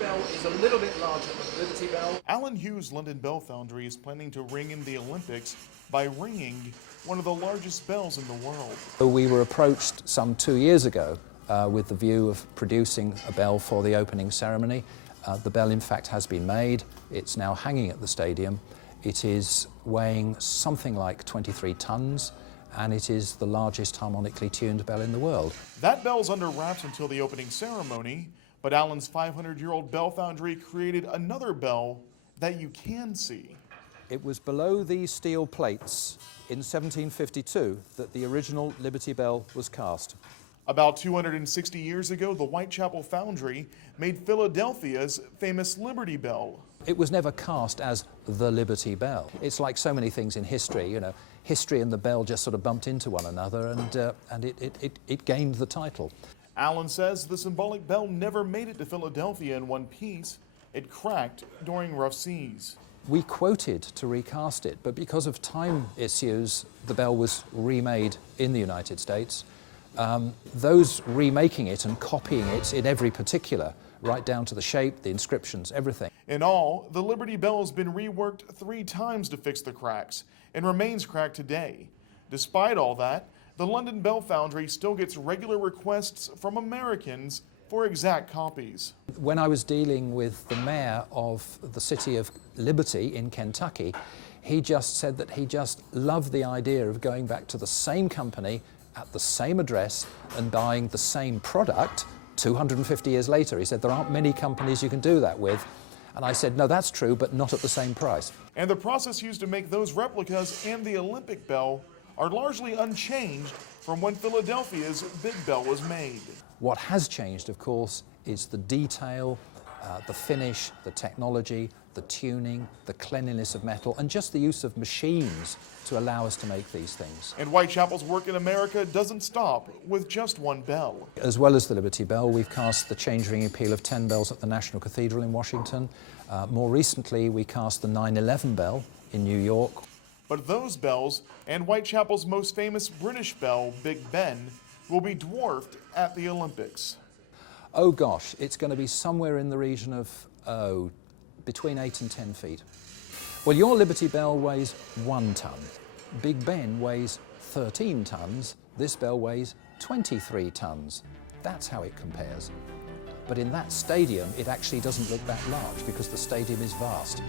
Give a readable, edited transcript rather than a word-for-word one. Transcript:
bell is a little bit larger than the Liberty Bell. Alan Hughes' London Bell Foundry is planning to ring in the Olympics by ringing one of the largest bells in the world. We were approached some 2 years ago with the view of producing a bell for the opening ceremony. The bell, in fact, has been made. It's now hanging at the stadium. It is weighing something like 23 tons, and it is the largest harmonically tuned bell in the world. That bell's under wraps until the opening ceremony, but Alan's 500-year-old bell foundry created another bell that you can see. It was below these steel plates in 1752 that the original Liberty Bell was cast. About 260 years ago, the Whitechapel Foundry made Philadelphia's famous Liberty Bell. It was never cast as the Liberty Bell. It's like so many things in history, you know, history and the bell just sort of bumped into one another, and it gained the title. Alan says the symbolic bell never made it to Philadelphia in one piece. It cracked during rough seas. We quoted to recast it, but because of time issues, the bell was remade in the United States. Those remaking it and copying it in every particular, right down to the shape, the inscriptions, everything. In all, the Liberty Bell has been reworked 3 times to fix the cracks and remains cracked today. Despite all that, the London Bell Foundry still gets regular requests from Americans for exact copies. When I was dealing with the mayor of the city of Liberty in Kentucky, he just said that he just loved the idea of going back to the same company at the same address and buying the same product 250 years later. He said there aren't many companies you can do that with. And I said, no, that's true, but not at the same price. And the process used to make those replicas and the Olympic bell are largely unchanged from when Philadelphia's big bell was made. What has changed, of course, is the detail, the finish, the technology, the tuning, the cleanliness of metal, and just the use of machines to allow us to make these things. And Whitechapel's work in America doesn't stop with just one bell. As well as the Liberty Bell, we've cast the change-ringing peal of 10 bells at the National Cathedral in Washington. More recently, we cast the 9/11 bell in New York. But those bells, and Whitechapel's most famous British bell, Big Ben, will be dwarfed at the Olympics. Oh gosh, it's going to be somewhere in the region of, between 8 and 10 feet. Well, your Liberty Bell weighs 1 ton. Big Ben weighs 13 tons. This bell weighs 23 tons. That's how it compares. But in that stadium, it actually doesn't look that large because the stadium is vast.